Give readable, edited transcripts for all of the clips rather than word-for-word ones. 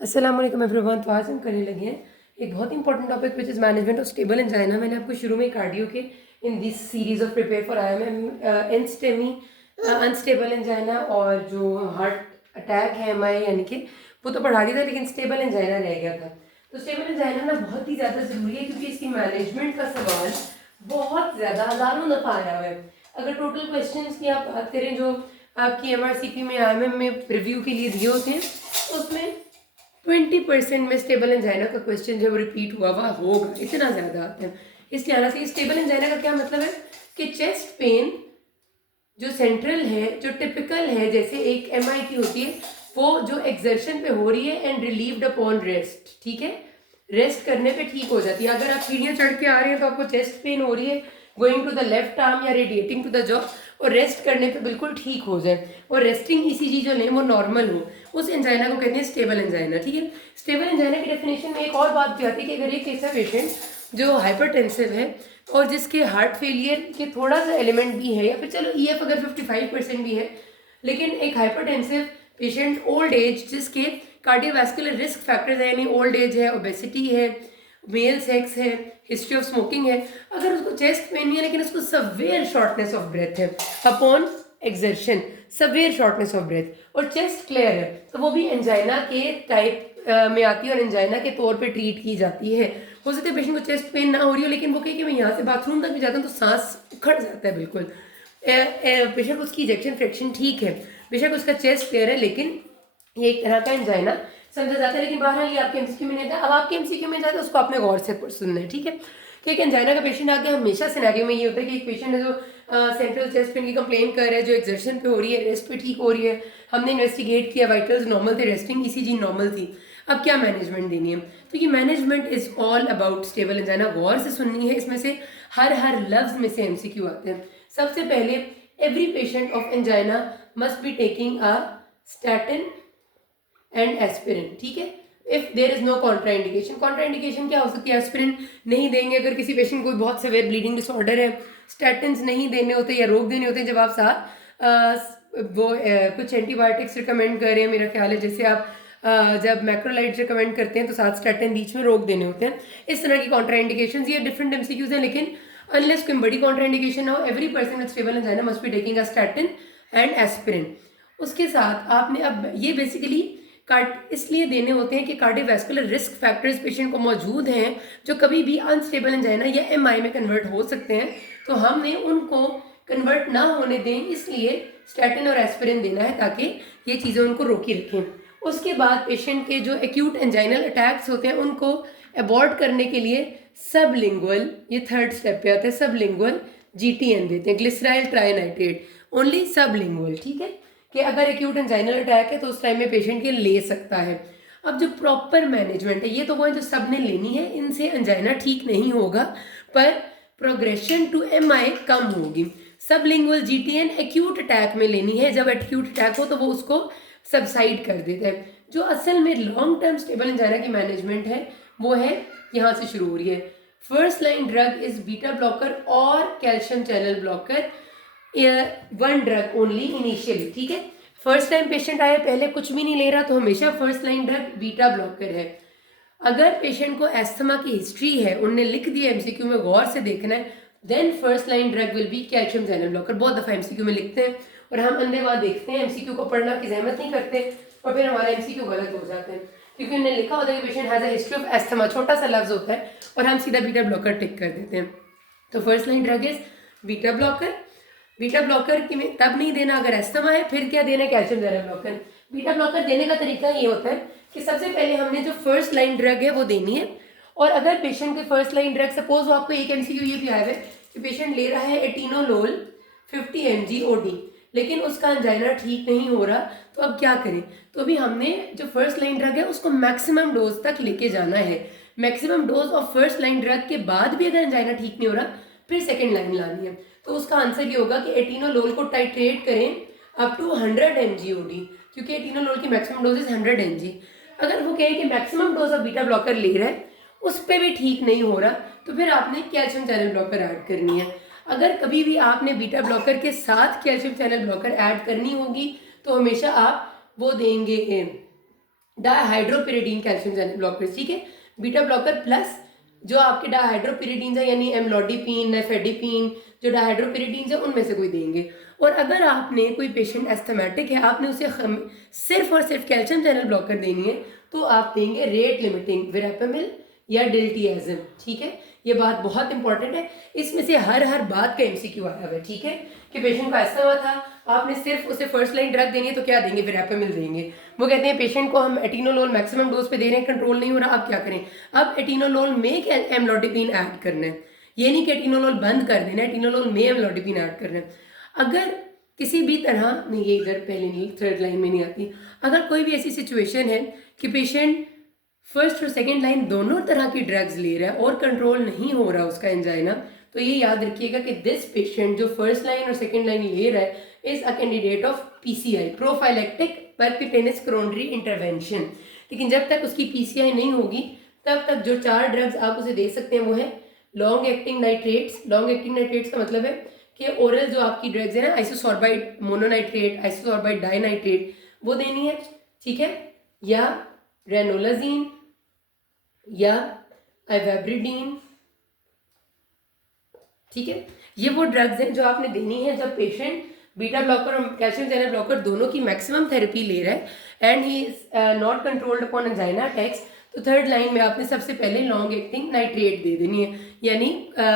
अस्सलाम वालेकुम एवरीवन। तो आज हम करने लगे हैं एक बहुत important topic which is management of stable angina. मैंने आपको शुरू में कार्डियो के in this series of prepare for IMM NSTEMI unstable angina और जो हार्ट अटैक है हमारे यानी कि वो तो पढ़ा दिया था, लेकिन स्टेबल एंजाइना रह गया था। तो स्टेबल एंजाइना ना बहुत ही ज़्यादा ज़रूरी है क्योंकि इसकी मैनेजमेंट का सवाल बहुत ज़्यादा हज़ारों दफ़ा आया हुआ है। अगर टोटल क्वेश्चन की आप बात करें जो आपकी MRCP में IMM में रिव्यू के लिए दिए होते हैं, उसमें 20% में स्टेबल एंजाइना का क्वेश्चन जब रिपीट हुआ होगा, इतना ज़्यादा आता है। इसलिए आना चाहिए। स्टेबल एंजाइना का क्या मतलब है कि चेस्ट पेन जो सेंट्रल है, जो टिपिकल है, जैसे एक MI की होती है, वो जो एक्सर्शन पे हो रही है एंड रिलीव्ड अपॉन रेस्ट, ठीक है, रेस्ट करने पे ठीक हो जाती है। अगर आप सीढ़ियाँ चढ़ के आ रहे हैं तो आपको चेस्ट पेन हो रही है going to the left arm या रेडिएटिंग टू द जॉ, और रेस्ट करने पे बिल्कुल ठीक हो जाए और रेस्टिंग ECG जो लें वो नॉर्मल हो, उस एंजाइना को कहते हैं स्टेबल एंजाइना, ठीक है। स्टेबल एंजाइना की डेफिनेशन में एक और बात भी आती है कि अगर एक ऐसा पेशेंट जो हाइपरटेंसिव है और जिसके हार्ट फेलियर के थोड़ा सा एलिमेंट भी है, या फिर चलो EF अगर 55% भी है, लेकिन एक हाइपरटेंसिव पेशेंट ओल्ड एज जिसके कार्डियोवैस्कुलर रिस्क फैक्टर्स है, यानी ओल्ड एज है, ओबेसिटी है, मेल सेक्स है, हिस्ट्री ऑफ स्मोकिंग है, अगर उसको चेस्ट पेन नहीं है लेकिन उसको सवेयर शॉर्टनेस ऑफ ब्रेथ है upon exertion, severe shortness of breath और चेस्ट क्लियर है, तो वो भी एंजाइना के टाइप में आती है और एंजाइना के तौर पे ट्रीट की जाती है। हो सकता है पेशेंट को चेस्ट पेन ना हो रही हो, लेकिन वो कहे कि मैं यहाँ से बाथरूम तक भी जाता हूँ तो सांस उखड़ जाता है बिल्कुल। बेशक उसकी इजेक्शन फ्रैक्शन ठीक है, बेशक उसका चेस्ट क्लियर है, लेकिन ये एक तरह का एंजाइना समझा जाता है। लेकिन बहरहाल ये आपके MCQ में नहीं था। अब आपके MCQ में जाता है उसको आपने गौर से सुनना है, ठीक है। कि एक एंजाइना का पेशेंट आके हमेशा सिनेरियो में ये होता है कि एक पेशेंट है जो सेंट्रल चेस्ट पेन की कंप्लेन कर रहा है, जो एक्सर्शन पे हो रही है, रेस्ट पे ठीक हो रही है, हमने इन्वेस्टिगेट किया, वाइटल्स नॉर्मल थे, रेस्टिंग ECG नॉर्मल थी, अब क्या मैनेजमेंट देनी है। तो ये management is all about stable angina. गौर से सुननी है, इसमें से हर लफ्ज में से MCQ आते हैं। सबसे पहले every patient of angina must be taking a statin and aspirin, ठीक है, if there is no contraindication. Contraindication क्या हो सकती है? एस्पिरिन नहीं देंगे अगर किसी पेशेंट को बहुत सेवियर ब्लीडिंग डिसऑर्डर है, स्टैटिन्स नहीं देने होते या रोक देने होते हैं जब आप साथ कुछ एंटीबायोटिक्स रिकमेंड कर रहे हैं, मेरा ख्याल है जैसे आप जब मैक्रोलाइड रिकमेंड करते हैं तो साथ स्टैटिन बीच में रोक देने होते हैं। इस तरह की कॉन्ट्राइंडिकेशन, ये डिफरेंट MCQs हैं, लेकिन अनलेस कोई बड़ी कॉन्ट्राइंडिकेशन हो, every person with stable angina must be taking a statin and aspirin. उसके साथ आपने अब ये बेसिकली कार्ड इसलिए देने होते हैं कि कार्डियोवैस्कुलर रिस्क फैक्टर्स पेशेंट को मौजूद हैं जो कभी भी अनस्टेबल एंजाइना या MI में कन्वर्ट हो सकते हैं, तो हमने उनको कन्वर्ट ना होने दें, इसलिए स्टैटिन और एस्पिरिन देना है ताकि ये चीज़ें उनको रोकी रखें। उसके बाद पेशेंट के जो एक्यूट एंजाइनल अटैक्स होते हैं उनको अबॉर्ट करने के लिए सबलिंगुअल, ये थर्ड स्टेप पे आता है, सबलिंगुअल GTN देते हैं, ग्लिसराइल ट्राइनाइट्रेट, ओनली सबलिंगुअल, ठीक है, कि अगर एक्यूट एंजाइनल अटैक है तो उस टाइम में पेशेंट के ले सकता है। अब जो प्रॉपर मैनेजमेंट है, ये तो वो है जो सब ने लेनी है, इनसे एंजाइना ठीक नहीं होगा पर प्रोग्रेशन टू MI कम होगी। सबलिंगुअल GTN एक्यूट अटैक में लेनी है, जब एक्यूट अटैक हो तो वो उसको सबसाइड कर देता है। जो असल में लॉन्ग टर्म स्टेबल एंजाइना की मैनेजमेंट है वो है यहाँ से शुरू हो रही है। First line drug is beta blocker और calcium channel blocker, one drug only initially, ठीक है। फर्स्ट टाइम पेशेंट आया, पहले कुछ भी नहीं ले रहा, तो हमेशा first line drug beta blocker है। अगर पेशेंट को एस्थमा की हिस्ट्री है, उनने लिख दिया MCQ में, गौर से देखना है, then first line drug will be calcium channel blocker. बहुत दफा MCQ में लिखते हैं और हम अंधे वहां देखते हैं, MCQ को पढ़ना की जहमत नहीं करते और फिर हमारा MCQ गलत हो जाता है क्योंकि उन्होंने लिखा होता है कि patient has a history of asthma, छोटा सा लफ्ज होता है और हम सीधा बीटा ब्लॉकर टिक कर देते हैं। तो first line drug is beta blocker. Beta blocker की में तब नहीं देना अगर एस्थमा है, फिर क्या देना? Calcium channel blocker. Beta blocker देने का तरीका ये होता है कि सबसे पहले हमने जो फर्स्ट लाइन ड्रग है वो देनी है, और अगर पेशेंट के फर्स्ट लाइन ड्रग, सपोज वो आपको एक MCQ ये भी आया है कि पेशेंट ले रहा है एटिनोलोल 50 mg OD, लेकिन उसका एंजाइना ठीक नहीं हो रहा, तो अब क्या करें? तो अभी हमने जो फर्स्ट लाइन ड्रग है उसको मैक्सिमम डोज तक लेके जाना है। Maximum dose of first line drug के बाद भी अगर एंजाइना ठीक नहीं हो रहा, फिर सेकेंड लाइन लानी है। तो उसका आंसर ये होगा कि एटिनोलोल को टाइट्रेट करें अप टू 100 mg OD, क्योंकि एटिनोलोल की मैक्सिमम डोज इज 100 mg। अगर वो कहे कि maximum dose of beta blocker ले रहा है, उस पर भी ठीक नहीं हो रहा, तो फिर आपने कैल्शियम चैनल ब्लॉकर ऐड करनी है। अगर कभी भी आपने बीटा ब्लॉकर के साथ कैल्शियम चैनल ब्लॉकर ऐड करनी होगी तो हमेशा आप वो देंगे डायहाइड्रोपिरिडीन कैल्शियम चैनल ब्लॉकर्स, ठीक है, बीटा ब्लॉकर प्लस जो आपके डायहाइड्रोपिरिडीन है यानी एमलोडिपिन, नेफेडिपिन, जो डायहाइड्रोपिरिडीन है उनमें से कोई देंगे। और अगर आपने कोई पेशेंट एस्थमेटिक है, आपने उसे सिर्फ और सिर्फ कैल्शियम चैनल ब्लॉकर देनी है, तो आप देंगे रेट लिमिटिंग वेरापेमिल या डिल्टियाज़िम, ठीक है। ये बात बहुत इंपॉर्टेंट है, इसमें से हर बात का एमसीक्यू आया हुआ है, ठीक है, कि पेशेंट का अस्थमा था, आपने सिर्फ उसे फर्स्ट लाइन ड्रग देनी है तो क्या देंगे, वेरापेमिल देंगे। वो कहते हैं पेशेंट को हम एटिनोलोल मैक्सिमम डोज पे दे रहे हैं, कंट्रोल नहीं हो रहा, आप क्या करें, अब एटिनोलोल में एमलोडिपिन ऐड करना है, ये नहीं कि एटिनोलोल बंद कर देना है, एटिनोलोल में एमलोडिपिन ऐड करना है। अगर किसी भी तरह नहीं, ये इधर पहले थर्ड लाइन में नहीं आती, अगर कोई भी ऐसी सिचुएशन है कि पेशेंट फर्स्ट और सेकेंड लाइन दोनों तरह की ड्रग्स ले रहा है और कंट्रोल नहीं हो रहा उसका एंजाइना, तो ये याद रखिएगा कि दिस पेशेंट जो फर्स्ट लाइन और सेकेंड लाइन ले रहा है is a candidate of PCI, prophylactic percutaneous coronary intervention. लेकिन जब तक उसकी पीसीआई नहीं होगी तब तक जो 4 ड्रग्स आप उसे दे सकते हैं वो है long acting nitrates. Long acting nitrates का मतलब है कि ओरल जो आपकी ड्रग्स है ना, आइसोसॉर्बाइड मोनोनाइट्रेट, आइसोसॉर्बाइड डाइनाइट्रेट, वो देनी है, ठीक है, या रेनोलाजीन या आइवेब्रिडीन, ठीक है। ये वो ड्रग्स हैं जो आपने देनी है जब पेशेंट बीटा ब्लॉकर और कैल्शियम चैनल ब्लॉकर दोनों की मैक्सिमम थेरेपी ले रहा है and he is not controlled upon angina attacks. तो थर्ड लाइन में आपने सबसे पहले लॉन्ग एक्टिंग नाइट्रेट दे देनी है, यानी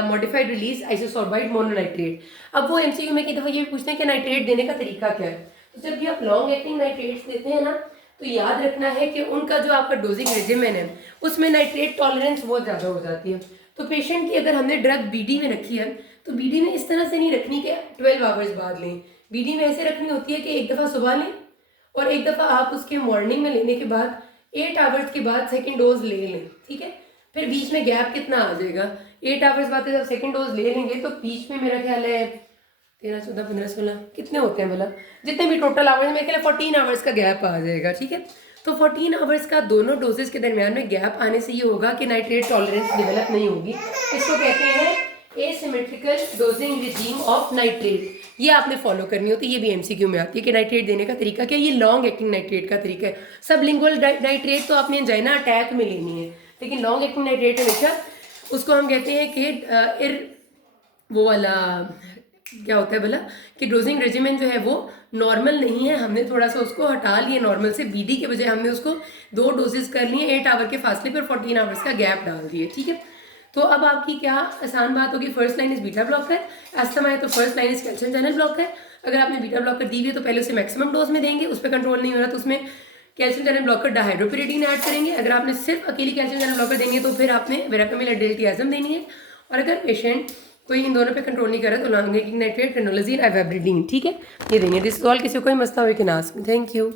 मॉडिफाइड रिलीज आइसोसॉर्बाइड मोनोनाइट्रेट। अब वो एमसीक्यू में की दफ़ा ये पूछते हैं कि नाइट्रेट देने का तरीका क्या है, तो जब भी आप लॉन्ग एक्टिंग नाइट्रेट्स देते हैं ना, तो याद रखना है कि उनका जो आपका डोजिंग रेजिमेन है उसमें नाइट्रेट टॉलरेंस बहुत ज़्यादा हो जाती है। तो पेशेंट की अगर हमने ड्रग बीडी में रखी है तो बीडी में इस तरह से नहीं रखनी कि 12 आवर्स बाद लें, बीडी में ऐसे रखनी होती है कि एक दफ़ा सुबह लें और एक दफ़ा आप उसके मॉर्निंग में लेने के बाद 8 आवर्स के बाद सेकेंड डोज ले लें, ठीक है। फिर बीच में गैप कितना आ जाएगा, 8 आवर्स बाद जब सेकेंड डोज ले लेंगे तो बीच में मेरा ख्याल है 13, 14, 15, 16 कितने होते हैं बोला, जितने भी टोटल आवर्स, मेरे ख्याल 14 आवर्स का गैप आ जाएगा, ठीक है। तो 14 आवर्स का दोनों डोजेस के दरमियान में गैप आने से ये होगा कि नाइट्रेट टॉलरेंस डेवलप नहीं होगी। इसको कहते हैं asymmetrical dosing regime of nitrate. ये आपने फॉलो करनी होती है, ये भी एमसीक्यू में आती है कि नाइट्रेट देने का तरीका क्या है। ये लॉन्ग एक्टिंग नाइट्रेट का तरीका है। सबलिंगुअल नाइट्रेट तो आपने एंजाइना अटैक में लेनी है, लेकिन लॉन्ग एक्टिंग नाइट्रेट हमेशा उसको हम कहते हैं कि वो वाला क्या होता है बोला कि डोजिंग रेजिमेंट जो है वो नॉर्मल नहीं है, हमने थोड़ा सा उसको हटा लिए नॉर्मल से, बीडी के बजाय हमने उसको 2 डोजेस कर लिए 8 आवर के फासले पर 14 आवर्स का गैप डाल दिए, ठीक है। तो अब आपकी क्या आसान बात होगी, first line is beta blocker, asthma है तो first line is calcium channel blocker. अगर आपने बीटा ब्लॉकर दी हुई है तो पहले उसे मैक्सिमम डोज में देंगे, उस पर कंट्रोल नहीं हो रहा तो उसमें कैल्शियम चैनल ब्लॉकर डायहाइड्रोपिरिडीन ऐड करेंगे। अगर आपने सिर्फ अकेली कैल्शियम चैनल ब्लॉकर देनी है तो फिर आपने वेरापेमिल या डिल्टियाज़िम देनी है। और अगर पेशेंट कोई इन दोनों पे कंट्रोल नहीं कर रहा तो लॉन्ग एक्टिंग नाइट्रेट, रेनोलाजीन, आइवेब्रिडीन, ठीक है, ये देंगे। दिस ऑल, किसी को कोई मसला हो कि ना। Thank you.